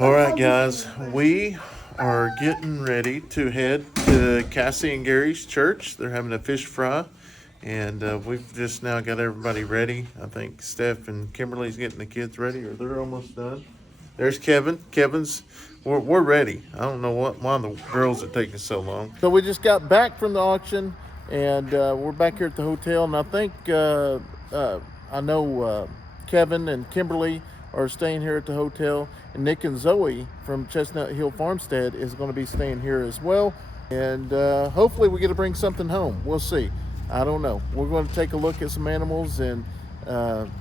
All right, guys, we are getting ready to head to Cassie and Gary's church. They're having a fish fry, and we've just now got everybody ready. I think Steph and Kimberly's getting the kids ready, or they're almost done. There's Kevin. We're ready. I don't know why the girls are taking so long. So we just got back from the auction, and we're back here at the hotel. And I think I know Kevin and Kimberly are staying here at the hotel, and Nick and Zoe from Chestnut Hill Farmstead is going to be staying here as well. And hopefully we get to bring something home. We'll see. I don't know. We're going to take a look at some animals and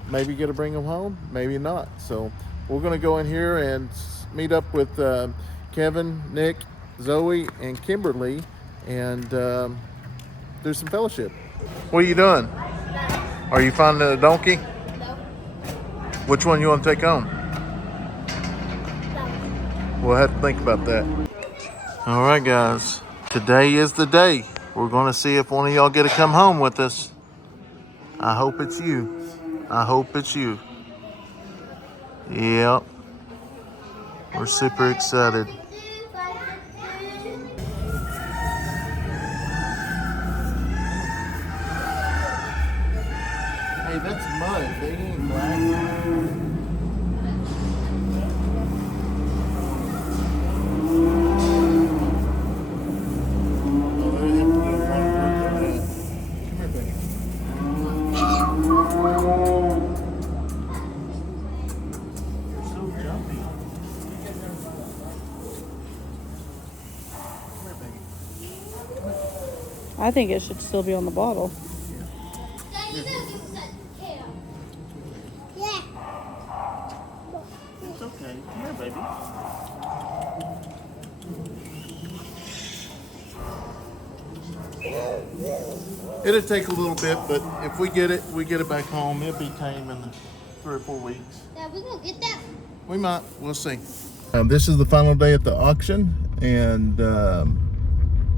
maybe get to bring them home, maybe not. So we're going to go in here and meet up with Kevin, Nick, Zoe, and Kimberly, and do some fellowship. What are you doing? Are you finding a donkey? No. Which one you want to take home? We'll have to think about that. All right, guys. Today is the day. We're going to see if one of y'all get to come home with us. I hope it's you. I hope it's you. Yep. We're super excited. Hey, that's mud. They ain't black. I think it should still be on the bottle. Yeah. It's okay. Come here, baby. It'll take a little bit, but if we get it back home. It'll be tame in 3 or 4 weeks. Dad, we gonna get that? We might. We'll see. This is the final day at the auction, and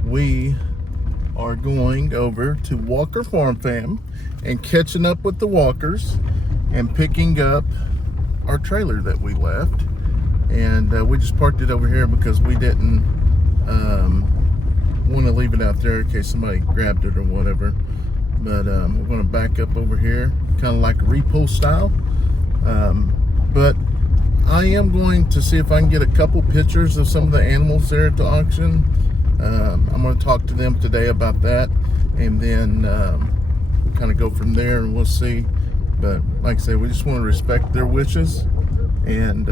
we are going over to Walker Farm Fam and catching up with the Walkers and picking up our trailer that we left. And we just parked it over here because we didn't want to leave it out there in case somebody grabbed it or whatever. But we're going to back up over here, kind of like a repo style. But I am going to see if I can get a couple pictures of some of the animals there at the auction. I'm going to talk to them today about that, and then kind of go from there, and we'll see. But like I said, we just want to respect their wishes, and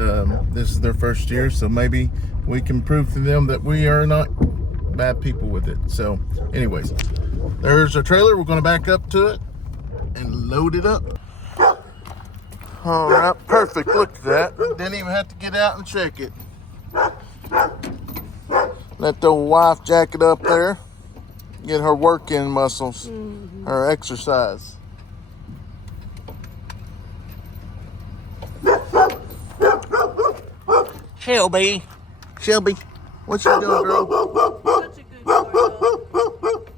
this is their first year, so maybe we can prove to them that we are not bad people with it. So anyways, there's our trailer. We're going to back up to it and load it up. All right, perfect. Look at that. Didn't even have to get out and check it. Let the old wife jack it up there. Get her work-in muscles, her exercise. Shelby, what you doing, girl? Such a good dog.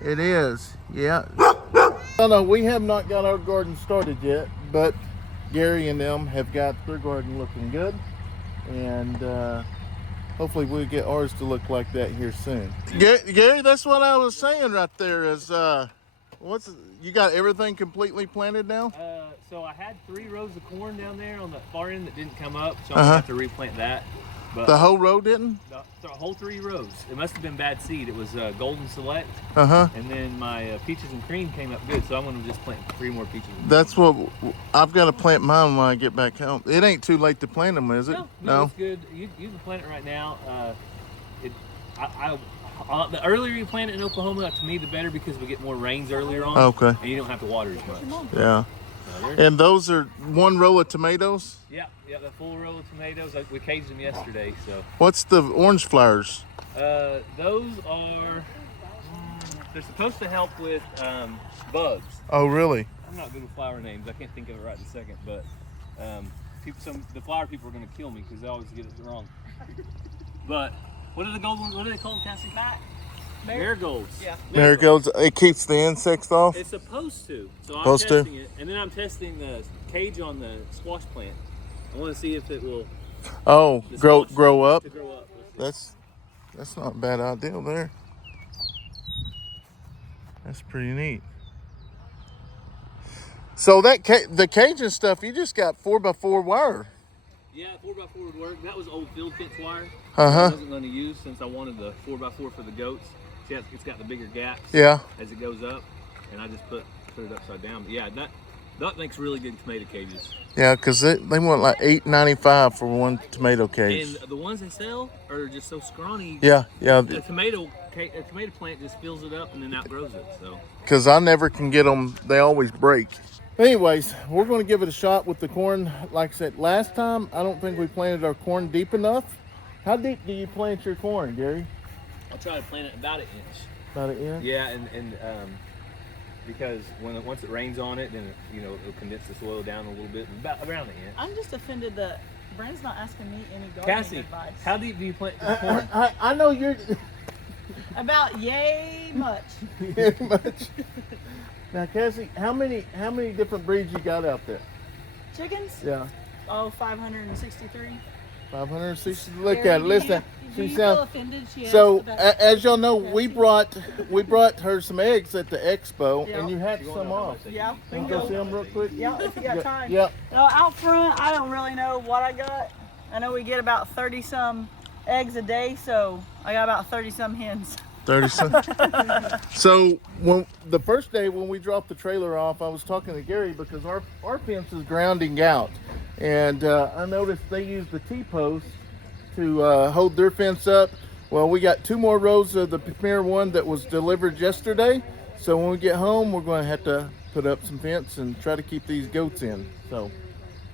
It is, yeah. No, we have not got our garden started yet, but Gary and them have got their garden looking good, and hopefully we'll get ours to look like that here soon. Gary, that's what I was saying right there is, you got everything completely planted now? So I had 3 rows of corn down there on the far end that didn't come up, so I'm gonna have to replant that. But The whole row didn't? the whole 3 rows. It must have been bad seed. It was Golden Select, and then my peaches and cream came up good, so I'm gonna just plant 3 more peaches. That's what I've got to plant mine when I get back home. It ain't too late to plant them, is it? No, it's good. You can plant it right now. The earlier you plant it in Oklahoma, to me, the better, because we get more rains earlier on. Okay. And you don't have to water as much. Yeah. And those are 1 row of tomatoes? Yeah, the full row of tomatoes. We caged them yesterday, so. What's the orange flowers? Those are, they're supposed to help with bugs. Oh, really? I'm not good with flower names. I can't think of it right in a second, but the flower people are going to kill me because they always get it wrong. But what are the gold ones? What are they called, Cassie? Marigolds. Yeah. Marigolds. It keeps the insects off? It's supposed to. So I'm Supposed to? testing it. And then I'm testing the cage on the squash plant. I want to see if it will Oh, The grow smallest grow up. to grow up. Let's see. That's not a bad idea there. That's pretty neat. So the Cajun stuff, you just got 4x4 wire. Yeah, 4x4 would work. That was old field fence wire. Uh huh. I wasn't going to use since I wanted the 4x4 for the goats. See, it's got the bigger gaps. Yeah. As it goes up, and I just put it upside down. But yeah, that makes really good tomato cages. Yeah, because they want like $8.95 for one tomato cage. And the ones they sell are just so scrawny. Yeah. A tomato plant just fills it up and then outgrows it. So. Because I never can get them. They always break. Anyways, we're going to give it a shot with the corn. Like I said, last time, I don't think we planted our corn deep enough. How deep do you plant your corn, Gary? I'll try to plant it about an inch. About an inch? Yeah, and because once it rains on it, then it'll condense the soil down a little bit, about around the inch. I'm just offended that Brandon's not asking me any gardening Cassie, advice. how deep do you plant your corn? I know you're... About yay much. Very much. Now, Cassie, how many different breeds you got out there? Chickens? Yeah. Oh, 563. 560. Look at it. Listen. Do you She feel sounds. offended? She So, asked about- as y'all know, we brought her some eggs at the expo, Yeah. and you hatched some off. Yeah, we Can can you go see go. them real quick? Yeah, if you got time. Yep. Out front, I don't really know what I got. I know we get about 30 some eggs a day, so I got about 30 some hens. 30 cents. So when the first day when we dropped the trailer off, I was talking to Gary because our fence is grounding out, and I noticed they use the T-posts to hold their fence up. Well, we got 2 more rows of the premier one that was delivered yesterday. So when we get home, we're going to have to put up some fence and try to keep these goats in. So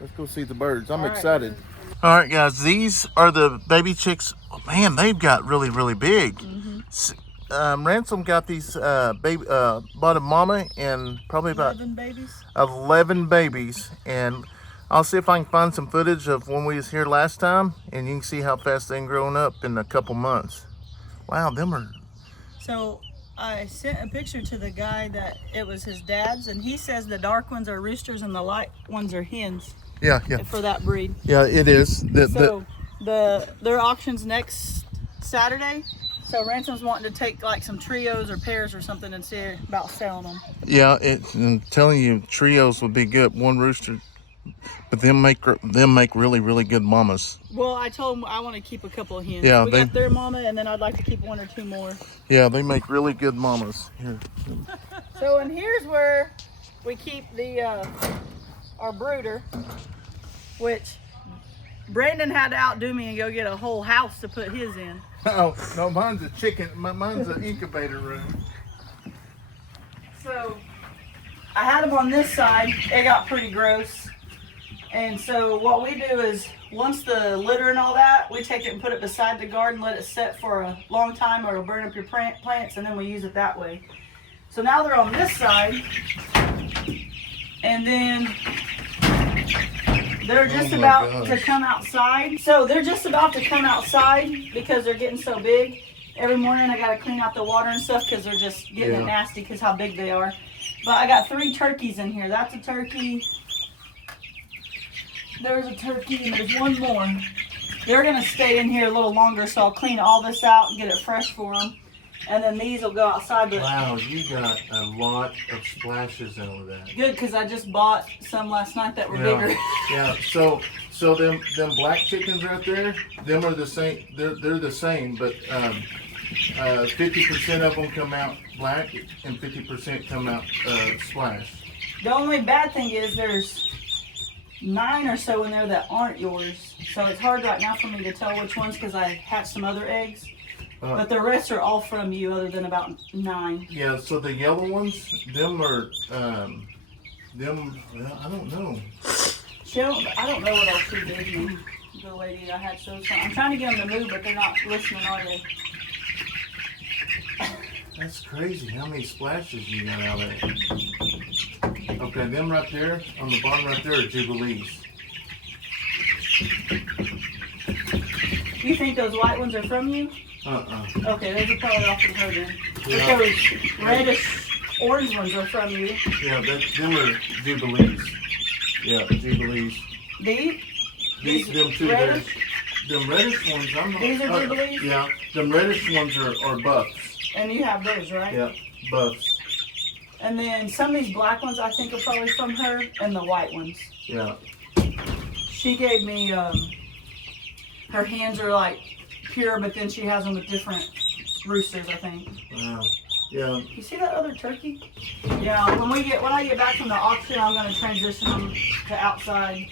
let's go see the birds. I'm excited. All right, guys, these are the baby chicks. Oh, man, they've got really, really big. Ransom got these bought a mama and probably about 11 babies. 11 babies, and I'll see if I can find some footage of when we was here last time, and you can see how fast they've grown up in a couple months. Wow, them are... So I sent a picture to the guy that it was his dad's, and he says the dark ones are roosters and the light ones are hens Yeah. for that breed. Yeah, it is. So their auction's next Saturday. So Ransom's wanting to take like some trios or pairs or something and see about selling them. Yeah, I'm telling you, trios would be good. One rooster, but them make really, really good mamas. Well, I told him I want to keep a couple of hens. Yeah, we got their mama, and then I'd like to keep 1 or 2 more. Yeah, they make really good mamas. Here. So, and here's where we keep the our brooder, which Brandon had to outdo me and go get a whole house to put his in. Oh, no, mine's a chicken. Mine's an incubator room. So I had them on this side. It got pretty gross. And so what we do is once the litter and all that, we take it and put it beside the garden, let it set for a long time or it'll burn up your plants, and then we use it that way. So now they're on this side. And then they're just about to come outside. So they're just about to come outside because they're getting so big. Every morning I gotta clean out the water and stuff because they're just getting it nasty because how big they are. But I got 3 turkeys in here. That's a turkey. There's a turkey and there's 1 more. They're gonna stay in here a little longer, so I'll clean all this out and get it fresh for them. And then these will go outside. But Wow, you got a lot of splashes over that. good, because I just bought some last night that were bigger. Yeah. So them black chickens right there, them are the same. They're the same, but 50% of them come out black and 50% come out splash. The only bad thing is there's 9 or so in there that aren't yours. So it's hard right now for me to tell which ones because I hatched some other eggs. But the rest are all from you other than about 9. Yeah, so the yellow ones, them are, well, I don't know. I don't know what else she did me. The lady I hatched those from. I'm trying to get them to move, but they're not listening, are they? That's crazy how many splashes you got out of it. Okay, them right there, on the bottom right there are Jubilees. You think those white ones are from you? Okay, those are probably off of her then. Yeah. But those reddish orange ones are from you. Yeah, them are Jubilees. Yeah, Jubilees. These? Them two there. reddish? Them reddish ones, I'm not. These are Jubilees? Yeah, them reddish ones are buffs. And you have those, right? Yeah, buffs. And then some of these black ones I think are probably from her, and the white ones. Yeah. She gave me, her hands are like pure, but then she has them with different roosters, I think. Wow. Yeah. You see that other turkey? Yeah, when I get back from the auction, I'm gonna transition them to outside.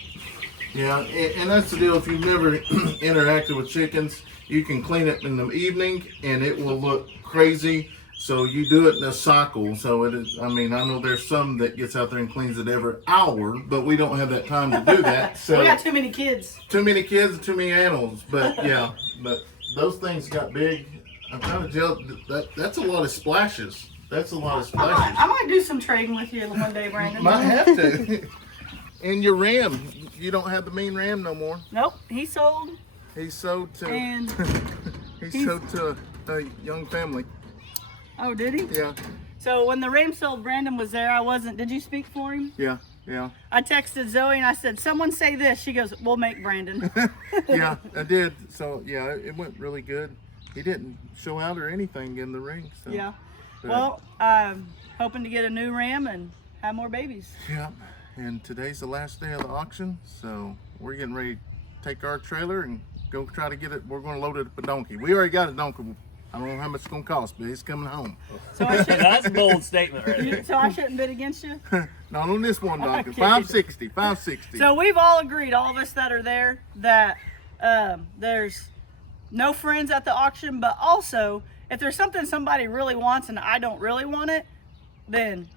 Yeah, and that's the deal. If you've never interacted with chickens, you can clean it in the evening and it will look crazy. So you do it in a cycle. So it is, I mean, I know there's some that gets out there and cleans it every hour, but we don't have that time to do that. So We got too many kids. Too many kids and too many animals. But yeah, but those things got big. I'm kind of jealous. That's a lot of splashes. That's a lot of splashes. I might do some trading with you one day, Brandon. Might have to. And your ram, you don't have the mean ram no more. Nope, he sold. He's sold to. And he's sold to a young family. oh, did he? Yeah, So when the ram sold, Brandon was there. I wasn't. Did you speak for him? yeah, yeah, I texted Zoe and I said, "Someone say this." She goes, "We'll make Brandon." yeah. I did. So yeah, it went really good. He didn't show out or anything in the ring. So. Yeah. But, Well, I'm hoping to get a new ram and have more babies. yeah. And today's the last day of the auction, so we're getting ready to take our trailer and go try to get it. We're going to load it up a donkey. We already got a donkey. I don't know how much it's going to cost, but it's coming home. So I should, That's a bold statement right there. so I shouldn't bid against you. Not on this one donkey. Okay. 560, 560. So we've all agreed, all of us that are there, that there's no friends at the auction, but also if there's something somebody really wants and I don't really want it, then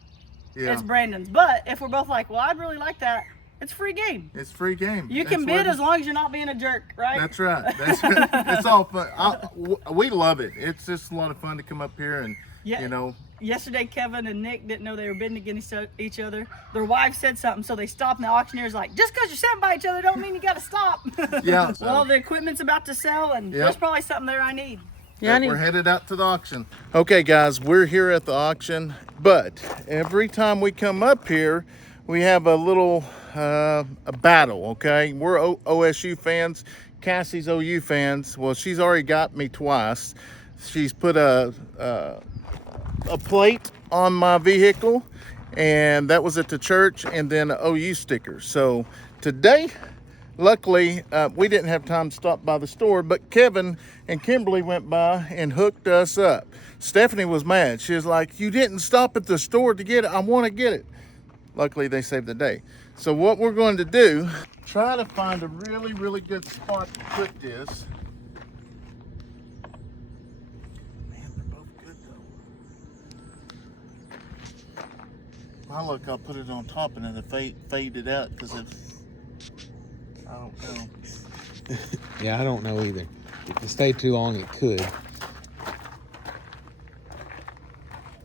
yeah, it's Brandon's. But if we're both like, well, I'd really like that, it's free game. it's free game. You That's can what bid as long as you're not being a jerk, right? That's right. It's all fun. We love it. It's just a lot of fun to come up here and, Yeah. you know. Yesterday, Kevin and Nick didn't know they were bidding against each other. Their wives said something, so they stopped, and the auctioneer's like, just because you're sitting by each other don't mean you got to stop. Yeah. Well, the equipment's about to sell, and Yep. there's probably something there I need. We're headed out to the auction. Okay, guys, we're here at the auction, but every time we come up here, we have a little a battle. Okay, we're OSU fans. Cassie's OU fans. Well, she's already got me twice. She's put a plate on my vehicle, and that was at the church, and then an OU sticker. So today, luckily, we didn't have time to stop by the store, but Kevin and Kimberly went by and hooked us up. Stephanie was mad. She was like, you didn't stop at the store to get it. I want to get it. Luckily, they saved the day. So what we're going to do, try to find a really, really good spot to put this. Man, they're both good though. My look, I'll put it on top and then it fade it out because it's, I don't know. Yeah, I don't know either. If it stayed too long, it could.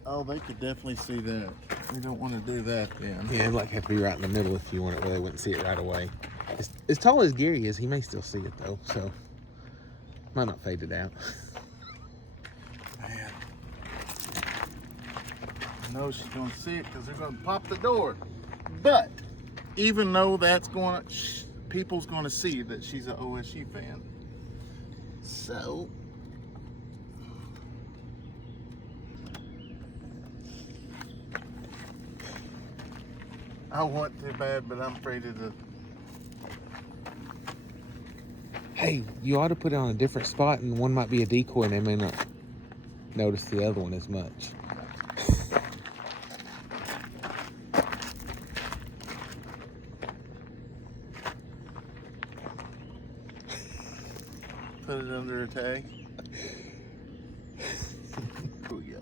Oh, they could definitely see that. We don't want to do that then. Yeah, it'd like have to be right in the middle if you want it where they wouldn't see it right away. As tall as Gary is, he may still see it though, so might not fade it out. Man. I know she's going to see it because they're going to pop the door. But even though that's going to, people's going to see that she's an OSU fan. So I want to bad, but I'm afraid of the. Hey, you ought to put it on a different spot, and one might be a decoy, and they may not notice the other one as much. Put it under a tag. Oh yeah.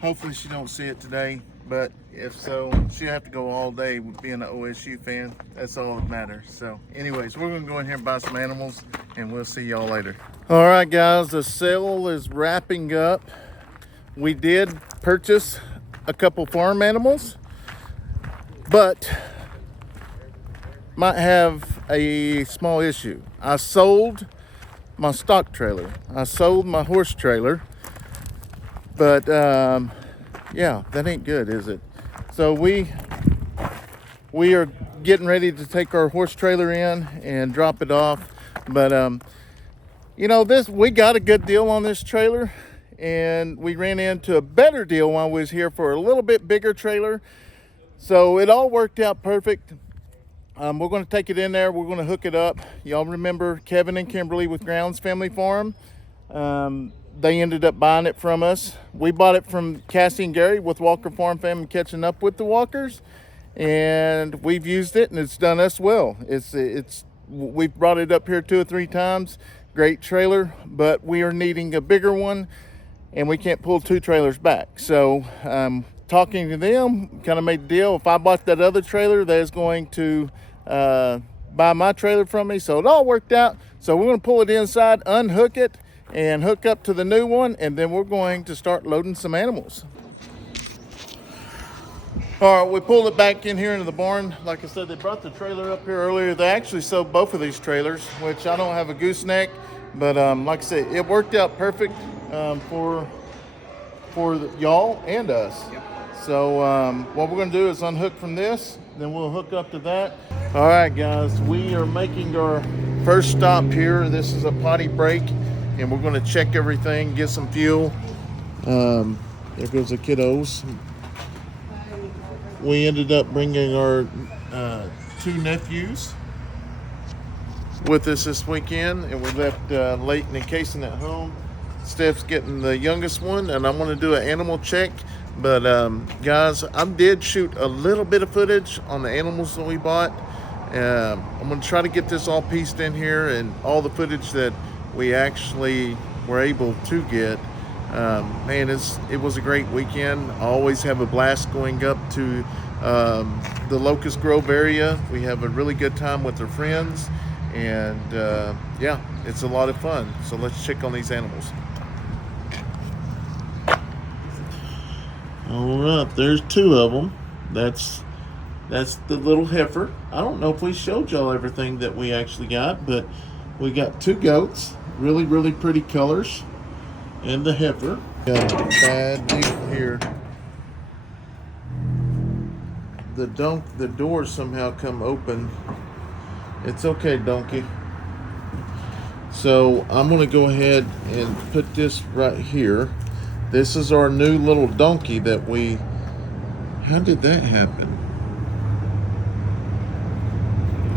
Hopefully she don't see it today, but if so, she'll have to go all day with being an OSU fan. That's all that matters. So anyways, we're gonna go in here and buy some animals and we'll see y'all later. All right guys, the sale is wrapping up. We did purchase a couple farm animals, but might have a small issue. I sold my stock trailer. I sold my horse trailer, but yeah, that ain't good, is it? So we we are getting ready to take our horse trailer in and drop it off. But you know, we got a good deal on this trailer, and we ran into a better deal while we was here for a little bit bigger trailer. So it all worked out perfect. We're going to take it in there. We're going to hook it up. Y'all remember Kevin and Kimberly with Grounds Family Farm? They ended up buying it from us. We bought it from Cassie and Gary with Walker Farm Family, catching up with the Walkers, and we've used it, and it's done us well. We've brought it up here 2 or 3 times. Great trailer, but we are needing a bigger one, and we can't pull 2 trailers back. So talking to them, kind of made the deal. If I bought that other trailer, they're going to buy my trailer from me. So it all worked out. So we're going to pull it inside, unhook it, and hook up to the new one, and then we're going to start loading some animals. All right, we pulled it back in here into the barn. Like I said, they brought the trailer up here earlier. They actually sold both of these trailers, which I don't have a gooseneck, but like I said, it worked out perfect for y'all and us. Yep. So what we're going to do is unhook from this, then we'll hook up to that. All right, guys, we are making our first stop here. This is a potty break, and we're going to check everything, get some fuel. There goes the kiddos. We ended up bringing our 2 nephews with us this weekend, and we left Leighton and Kayson at home. Steph's getting the youngest one, and I'm going to do an animal check. But guys, I did shoot a little bit of footage on the animals that we bought. I'm going to try to get this all pieced in here, and all the footage that we actually were able to get. Man, it was a great weekend. I always have a blast going up to the Locust Grove area. We have a really good time with our friends, and yeah, it's a lot of fun. So let's check on these animals. All right, there's 2 of them. That's the little heifer. I don't know if we showed y'all everything that we actually got, but we got 2 goats, really, really pretty colors, and the heifer. Got a bad deal here. The door somehow come open. It's okay, donkey. So I'm gonna go ahead and put this right here. This is our new little donkey that how did that happen?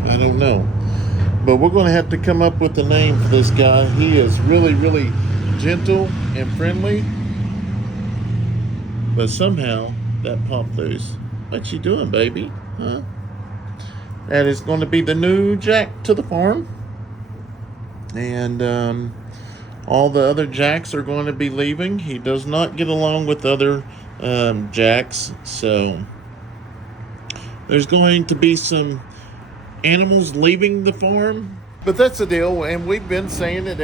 I don't know. But we're going to have to come up with a name for this guy. He is really, really gentle and friendly. But somehow that popped loose. What you doing, baby? Huh? That is going to be the new Jack to the farm. And all the other Jacks are going to be leaving. He does not get along with other Jacks. So there's going to be some animals leaving the farm. But that's the deal, and we've been saying it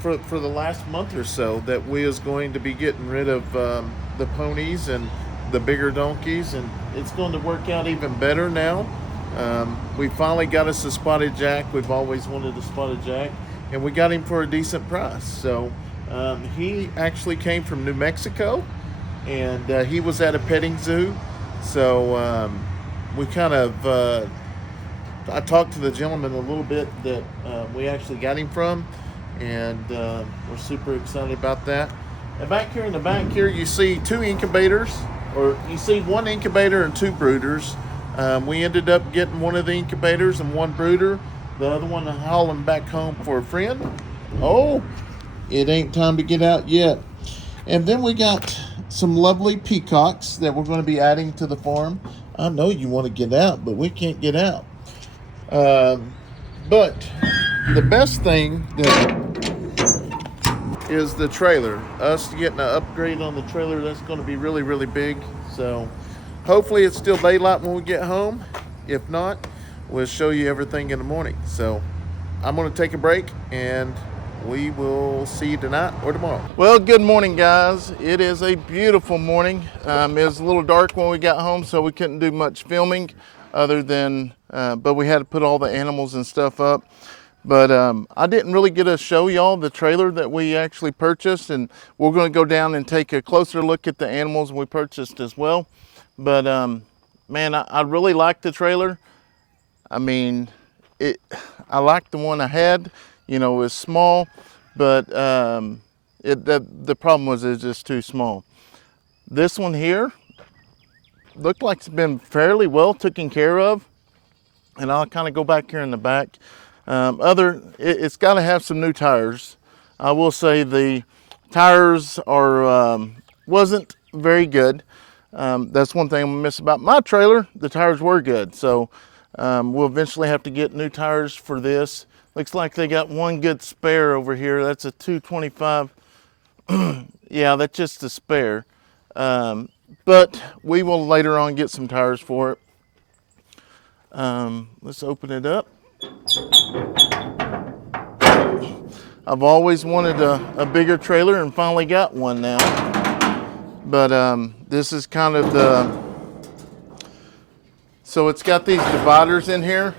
for the last month or so that we is going to be getting rid of the ponies and the bigger donkeys, and it's going to work out even better now. We finally got us a spotted Jack. We've always wanted a spotted Jack, and we got him for a decent price. So he actually came from New Mexico, and he was at a petting zoo. So we kind of I talked to the gentleman a little bit that we actually got him from, and we're super excited about that. And back here in the back here, you see 2 incubators, or you see 1 incubator and 2 brooders. We ended up getting one of the incubators and 1 brooder. The other one hauling back home for a friend. Oh, it ain't time to get out yet. And then we got some lovely peacocks that we're going to be adding to the farm. I know you want to get out, but we can't get out. But the best thing is the trailer. Us getting an upgrade on the trailer, that's going to be really, really big. So hopefully it's still daylight when we get home. If not, we'll show you everything in the morning. So I'm going to take a break, and we will see you tonight or tomorrow. Well, good morning, guys. It is a beautiful morning. It was a little dark when we got home, so we couldn't do much filming other than, but we had to put all the animals and stuff up. But I didn't really get to show y'all the trailer that we actually purchased, and we're going to go down and take a closer look at the animals we purchased as well. But man, I really like the trailer. I mean, I like the one I had. You know, it's small, but the problem was it's just too small. This one here looked like it's been fairly well taken care of, and I'll kind of go back here in the back. It's got to have some new tires. I will say the tires are wasn't very good. That's one thing I miss about my trailer. The tires were good, so we'll eventually have to get new tires for this. Looks like they got one good spare over here. That's a 225. Yeah, that's just a spare. But we will later on get some tires for it. Let's open it up. I've always wanted a bigger trailer and finally got one now. But this is kind of so it's got these dividers in here,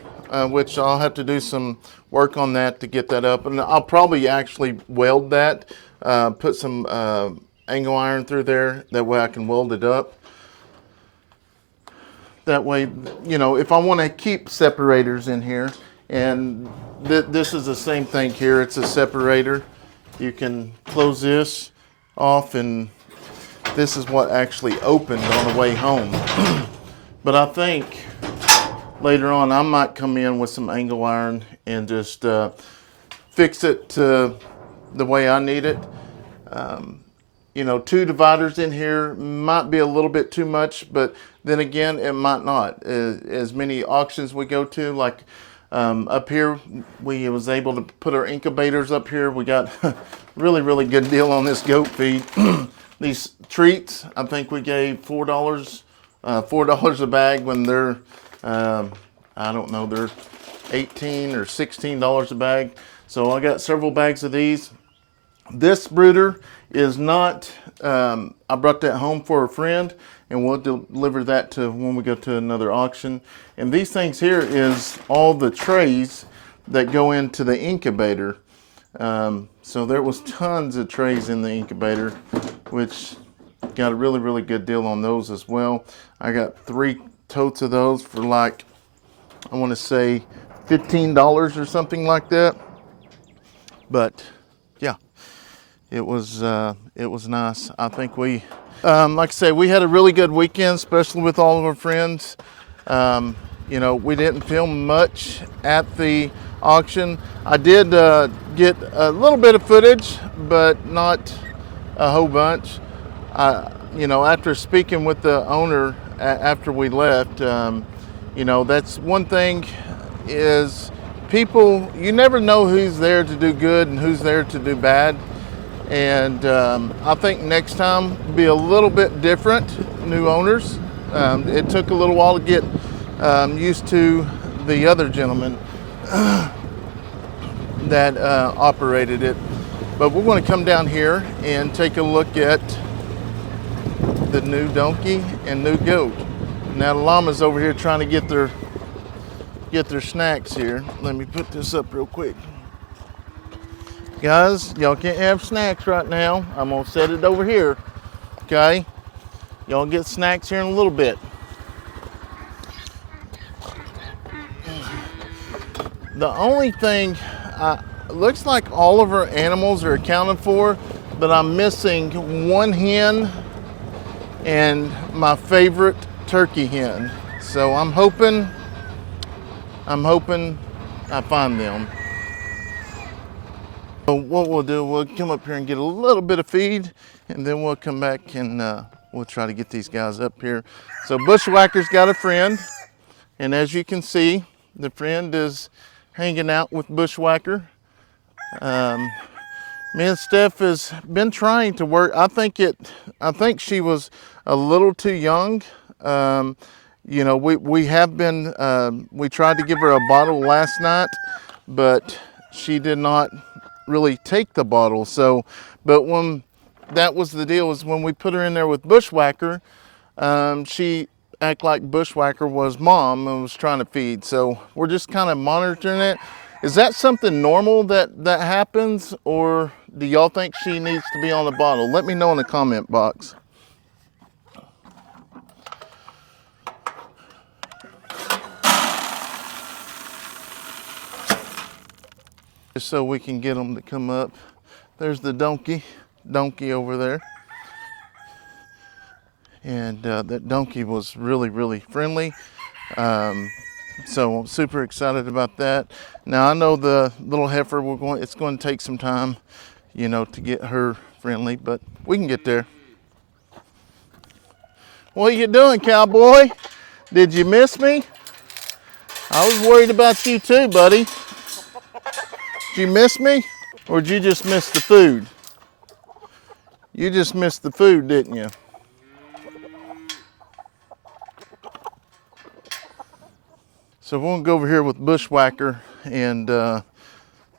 which I'll have to do some work on that to get that up. And I'll probably actually weld that, put some angle iron through there. That way I can weld it up. That way, you know, if I want to keep separators in here, and this is the same thing here. It's a separator. You can close this off, and this is what actually opened on the way home. But I think later on I might come in with some angle iron and just fix it to the way I need it. You know, 2 dividers in here might be a little bit too much, but then again, it might not. As many auctions we go to, like up here, we was able to put our incubators up here. We got really, really good deal on this goat feed. These treats, I think we gave $4 a bag when they're, I don't know, they're $18 or $16 a bag. So I got several bags of these. This brooder is not, I brought that home for a friend, and we'll deliver that to when we go to another auction. And these things here is all the trays that go into the incubator. So there was tons of trays in the incubator, which got a really, really good deal on those as well. I got 3 totes of those for like, I want to say $15 or something like that. But yeah, it was nice. I think we, like I say, we had a really good weekend, especially with all of our friends. You know, we didn't film much at the auction. I did get a little bit of footage, but not a whole bunch. You know, after speaking with the owner after we left, you know, that's one thing is people, you never know who's there to do good and who's there to do bad. And I think next time will be a little bit different, new owners. It took a little while to get used to the other gentleman that operated it. But we're going to come down here and take a look at the new donkey and new goat. Now the llama's over here trying to get their snacks here. Let me put this up real quick. Guys, y'all can't have snacks right now. I'm gonna set it over here, okay? Y'all get snacks here in a little bit. The only thing, looks like all of our animals are accounted for, but I'm missing one hen and my favorite turkey hen. So I'm hoping I find them. So what we'll do, we'll come up here and get a little bit of feed, and then we'll come back and we'll try to get these guys up here. So Bushwhacker's got a friend, and as you can see, the friend is hanging out with Bushwhacker. Me and Steph has been trying to work. I think she was a little too young. You know, we have been, we tried to give her a bottle last night, but she did not really take the bottle. So, but when that was the deal, was when we put her in there with Bushwhacker, she acted like Bushwhacker was mom and was trying to feed. So we're just kind of monitoring it. Is that something normal that happens, or do y'all think she needs to be on the bottle? Let me know in the comment box. just so we can get them to come up. There's the donkey over there. And that donkey was really, really friendly. So I'm super excited about that. Now I know the little heifer, it's going to take some time, you know, to get her friendly, but we can get there. What are you doing, cowboy? Did you miss me? I was worried about you too, buddy. Did you miss me? Or did you just miss the food? You just missed the food, didn't you? So we're gonna go over here with Bushwhacker and the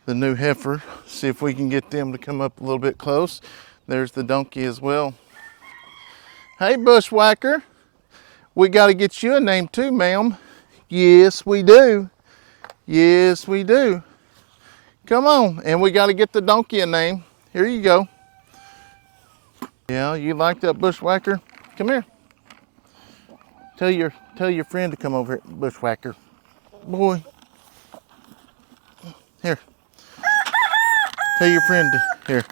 new heifer, see if we can get them to come up a little bit close. There's the donkey as well. Hey, Bushwhacker, we gotta get you a name too, ma'am. Yes, we do. Yes, we do. Come on, and we gotta get the donkey a name. Here you go. Yeah, you like that, Bushwhacker? Come here. Tell your friend to come over here, Bushwhacker. Boy. Here. Tell your friend to, here,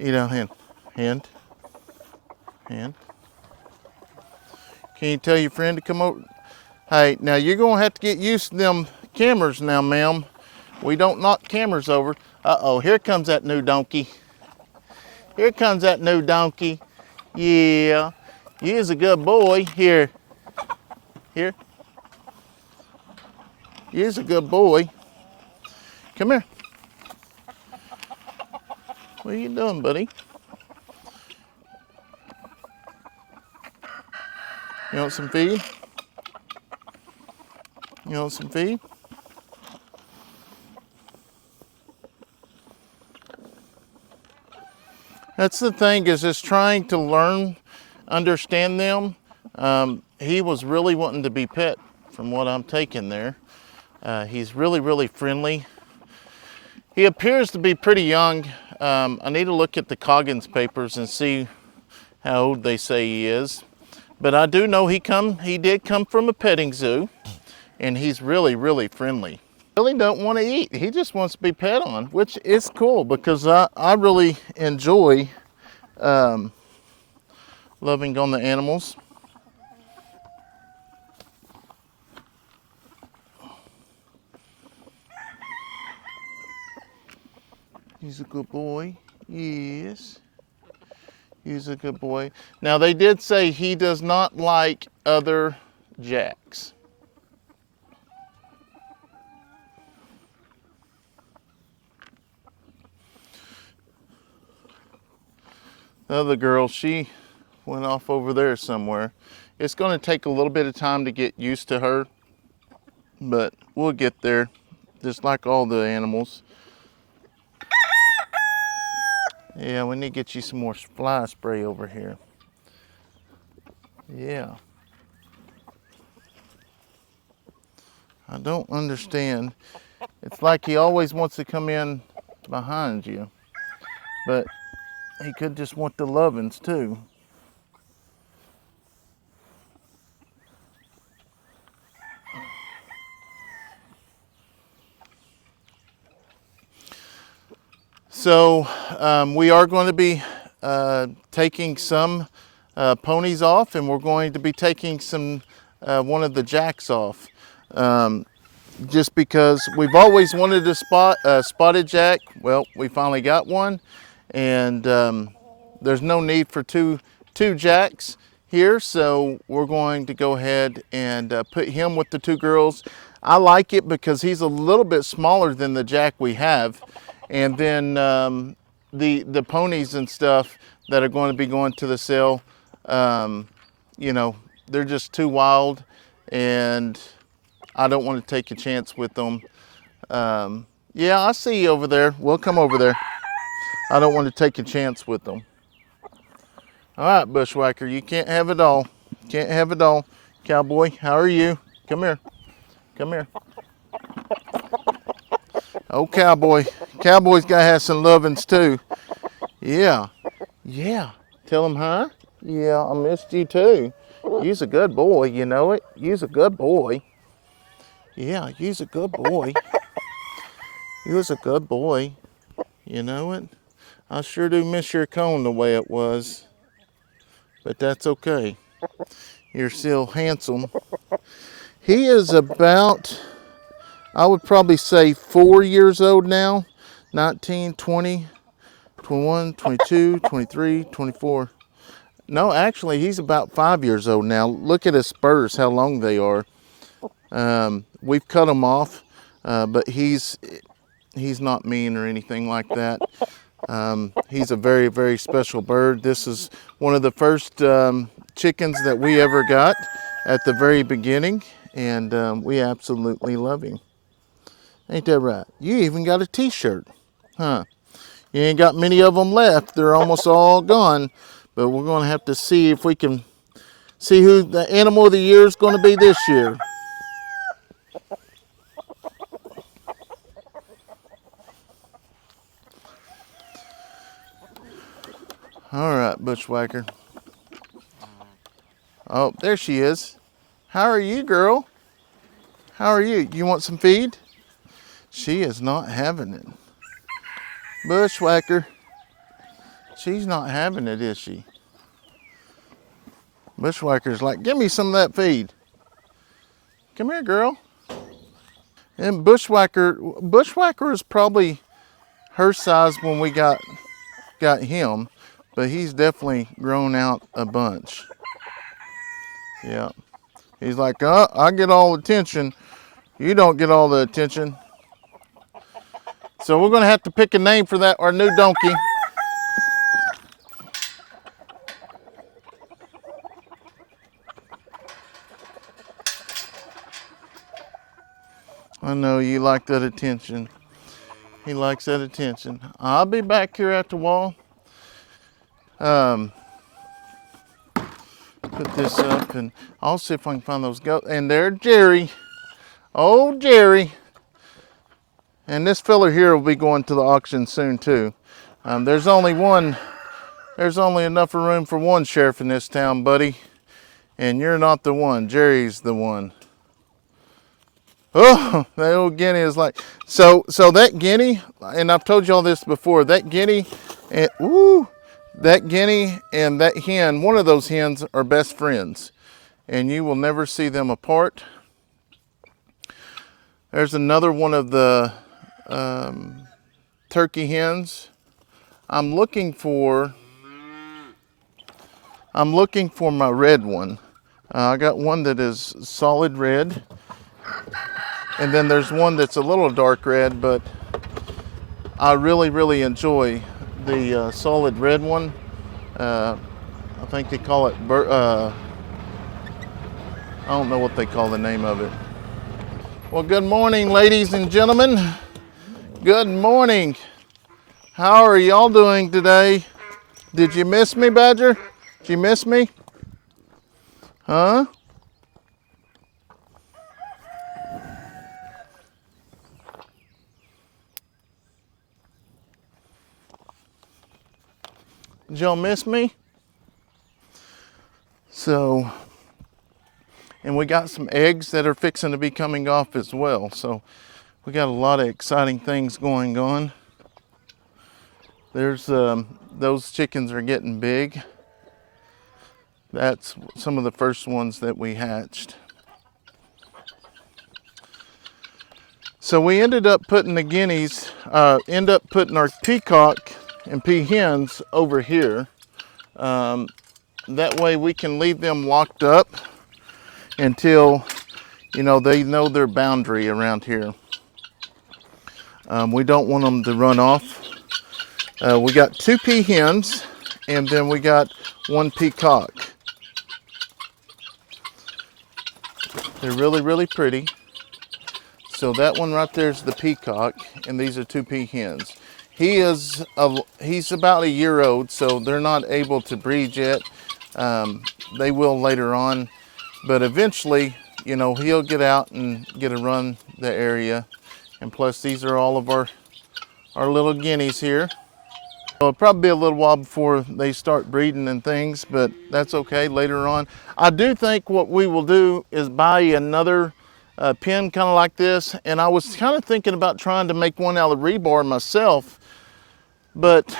eat out hand. Hand. Can you tell your friend to come over? Hey, now you're gonna have to get used to them cameras now, ma'am. We don't knock cameras over. Uh-oh, here comes that new donkey. Here comes that new donkey. Yeah, you's a good boy. Here. You's a good boy. Come here. What are you doing, buddy? You want some feed? You want some feed? That's the thing, is just trying to learn, understand them. He was really wanting to be pet from what I'm taking there. He's really, really friendly. He appears to be pretty young. I need to look at the Coggins papers and see how old they say he is. But I do know he did come from a petting zoo, and he's really, really friendly. Really don't want to eat. He just wants to be pet on, which is cool because I really enjoy loving on the animals. He's a good boy. Yes. He's a good boy. Now they did say he does not like other jacks. The other girl, she went off over there somewhere. It's going to take a little bit of time to get used to her, but we'll get there, just like all the animals. Yeah, we need to get you some more fly spray over here. Yeah. I don't understand. It's like he always wants to come in behind you, but he could just want the lovin's too. So we are going to be taking some ponies off, and we're going to be taking some one of the jacks off. Just because we've always wanted to spot a spotted jack. Well, we finally got one, and there's no need for two jacks here, so we're going to go ahead and put him with the two girls. I like it because he's a little bit smaller than the jack we have. And then the ponies and stuff that are going to be going to the sale, you know, they're just too wild, and I don't want to take a chance with them. Yeah, I see you over there. We'll come over there. I don't want to take a chance with them. All right, Bushwhacker, you can't have it all. Can't have it all. Cowboy, how are you? Come here. Come here. Oh, Cowboy. Cowboy's got to have some lovin's too. Yeah. Yeah. Tell him, huh? Yeah, I missed you too. You's a good boy, you know it? You's a good boy. Yeah, you's a good boy. You was a good boy. You know it? I sure do miss your cone the way it was. But that's okay. You're still handsome. He is about, I would probably say 4 years old now. 19, 20, 21, 22, 23, 24. No, actually, he's about 5 years old now. Look at his spurs, how long they are. We've cut them off, but he's not mean or anything like that. He's a very, very special bird. This is one of the first chickens that we ever got at the very beginning, and we absolutely love him. Ain't that right? You even got a t-shirt, huh? You ain't got many of them left. They're almost all gone, but we're gonna have to see if we can see who the animal of the year is gonna be this year. All right, Bushwhacker. Oh, there she is. How are you, girl? How are you? You want some feed? She is not having it. Bushwhacker. She's not having it, is she? Bushwhacker's like, give me some of that feed. Come here, girl. And Bushwhacker is probably her size when we got him, but he's definitely grown out a bunch. Yeah. He's like, oh, I get all the attention. You don't get all the attention. So we're gonna have to pick a name for that, our new donkey. I know you like that attention. He likes that attention. I'll be back here at the wall. Put this up and I'll see if I can find those goats. And there's Jerry. Oh, Jerry. And this fella here will be going to the auction soon too. There's only enough room for one sheriff in this town, buddy. And you're not the one. Jerry's the one. Oh, that old guinea is like, so that guinea, and I've told y'all this before, that guinea, and that guinea and that hen, one of those hens are best friends, and you will never see them apart. There's another one of the turkey hens. I'm looking for my red one. I got one that is solid red. And then there's one that's a little dark red, but I really, really enjoy the solid red one. I think they call it, I don't know what they call the name of it. Well, good morning, ladies and gentlemen. Good morning. How are y'all doing today? Did you miss me, Badger? Did you miss me? Huh? Did y'all miss me? So, and we got some eggs that are fixing to be coming off as well. So we got a lot of exciting things going on. There's, those chickens are getting big. That's some of the first ones that we hatched. So we ended up putting the guineas, putting our peacock and peahens over here. That way we can leave them locked up until, they know their boundary around here. We don't want them to run off. We got 2 peahens and then we got 1 peacock. They're really, really pretty. So that one right there is the peacock, and these are 2 peahens. He's about a year old, so they're not able to breed yet. They will later on, but eventually, he'll get out and get to run the area. And plus, these are all of our little guineas here. So it'll probably be a little while before they start breeding and things, but that's okay later on. I do think what we will do is buy another pen kind of like this, and I was kind of thinking about trying to make one out of rebar myself, but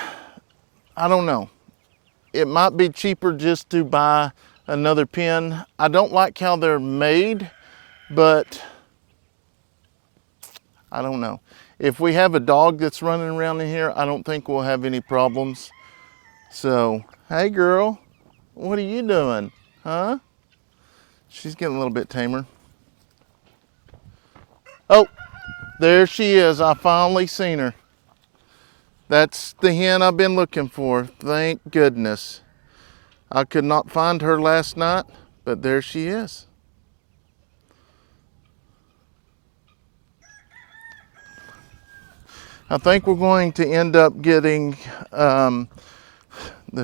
I don't know. It might be cheaper just to buy another pen. I don't like how they're made, but I don't know. If we have a dog that's running around in here, I don't think we'll have any problems. So, hey girl, what are you doing? Huh? She's getting a little bit tamer. Oh, there she is. I finally seen her. That's the hen I've been looking for. Thank goodness. I could not find her last night, but there she is. I think we're going to end up getting the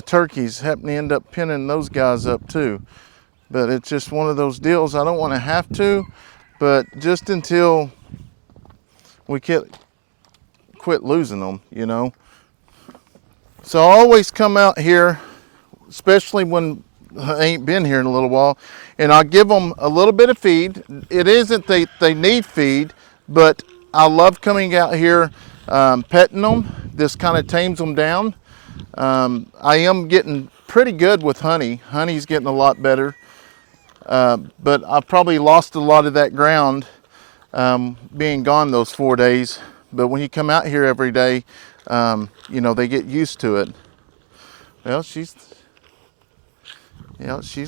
turkeys, happen to end up pinning those guys up too. But it's just one of those deals. I don't want to have to, but just until we quit losing them, you know. So I always come out here, especially when I ain't been here in a little while, and I give them a little bit of feed. It isn't they need feed, but I love coming out here, petting them. This kind of tames them down. I am getting pretty good with honey. Honey's getting a lot better, but I've probably lost a lot of that ground being gone those 4 days. But when you come out here every day, you know, they get used to it. Well, she's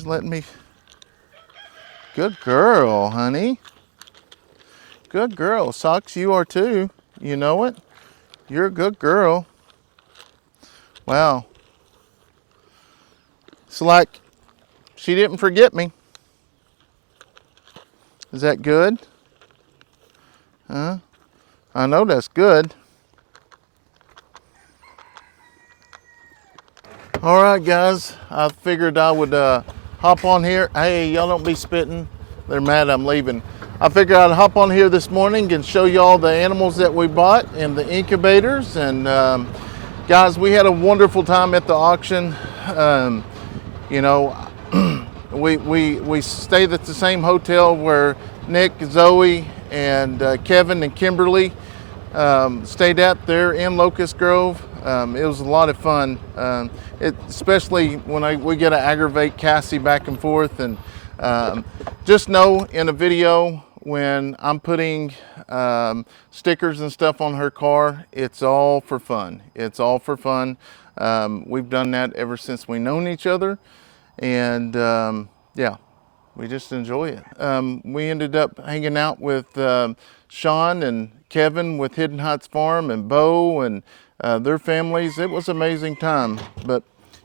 letting me. Good girl, honey. Good girl. Socks, you are too. You know it. You're a good girl. Wow. It's like she didn't forget me. Is that good? Huh? I know that's good. All right, guys. I figured I would hop on here. Hey, y'all don't be spitting. They're mad I'm leaving. I figured I'd hop on here this morning and show you all the animals that we bought and the incubators. And guys, we had a wonderful time at the auction. You know, we stayed at the same hotel where Nick, Zoe, and Kevin and Kimberly stayed at there in Locust Grove. It was a lot of fun, especially when we get to aggravate Cassie back and forth. And just know in a video when I'm putting stickers and stuff on her car, it's all for fun. It's all for fun. We've done that ever since we known each other, and yeah, we just enjoy it. We ended up hanging out with Sean and Kevin with Hidden Heights Farm and Bo and their families. It was an amazing time, but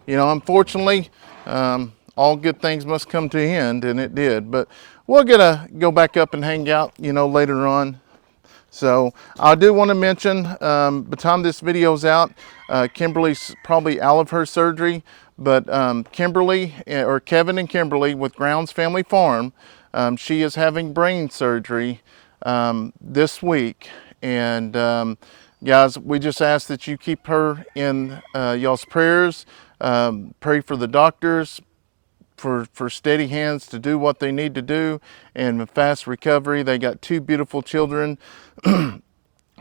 you know, unfortunately, all good things must come to an end, and it did. But we're gonna go back up and hang out, you know, later on. So I do want to mention, by the time this video's out, Kimberly's probably out of her surgery, but Kimberly, or Kevin and Kimberly with Grounds Family Farm, she is having brain surgery this week. And guys, we just ask that you keep her in y'all's prayers. Pray for the doctors, for steady hands to do what they need to do, and fast recovery. They got 2 beautiful children.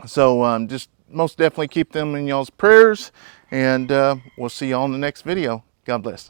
So just most definitely keep them in y'all's prayers, and we'll see y'all in the next video. God bless.